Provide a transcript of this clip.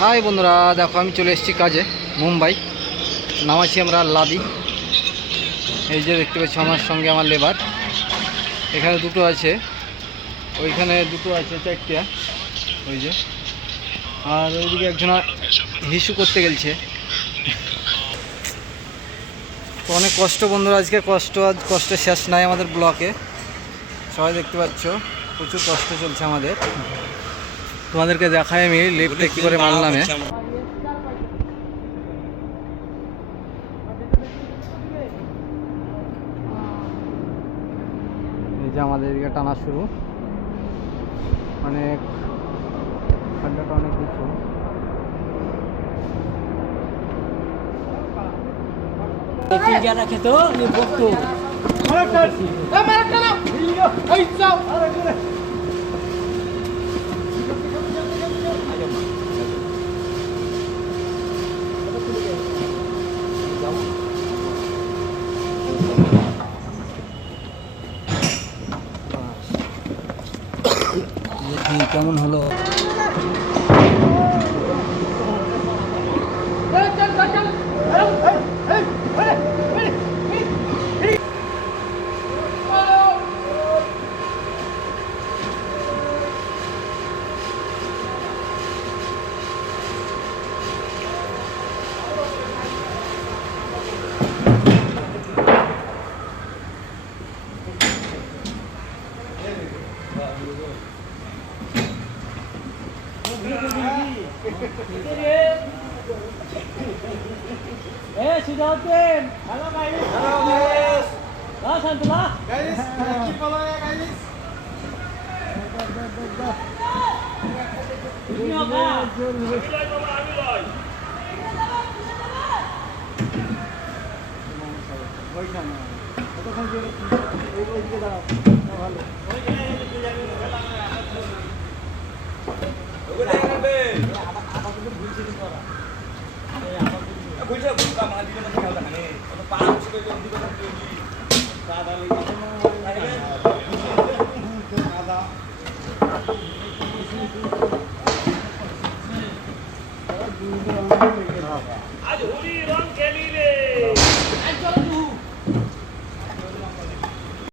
High বন্ধুরা, দেখো আমি চলে এসেছি কাজে মুম্বাই। নামাচ্ছি আমরা লাদি। এই যে দেখতে পাচ্ছি আমার সঙ্গে আমার লেবার। এখানে দুটো আছে, ওইখানে দুটো আছে, চারটে ওই যে। আর ওইদিকে একজন হিসু করতে গেছে। তো অনেক কষ্ট বন্ধুরা, আজকে কষ্টের শেষ নাই আমাদের ব্লকে। সবাই দেখতে পাচ্ছ প্রচুর কষ্ট চলছে আমাদের। তোমাদেরকে দেখাই আমি লিফটে কী করে মারলাম। এই যে আমাদের এদিকে টানা শুরু, অনেক ঠান্ডাটা অনেক কিছু। কেমন হলো? Sudatin. Halo guys. Halo guys. Lah santulah. Guys, lagi follow ya guys. Ini apa? Ambilai mama ambilai. Baik sana. Itu kan dia itu kita halo. Oke deh kan be. Apa itu bunyi itu orang. বুঝছো বুঝা মানে দিলে মানে খেলা থাকে অত পাঁচ করে দিতে থাকে দাদা লাগি দাদা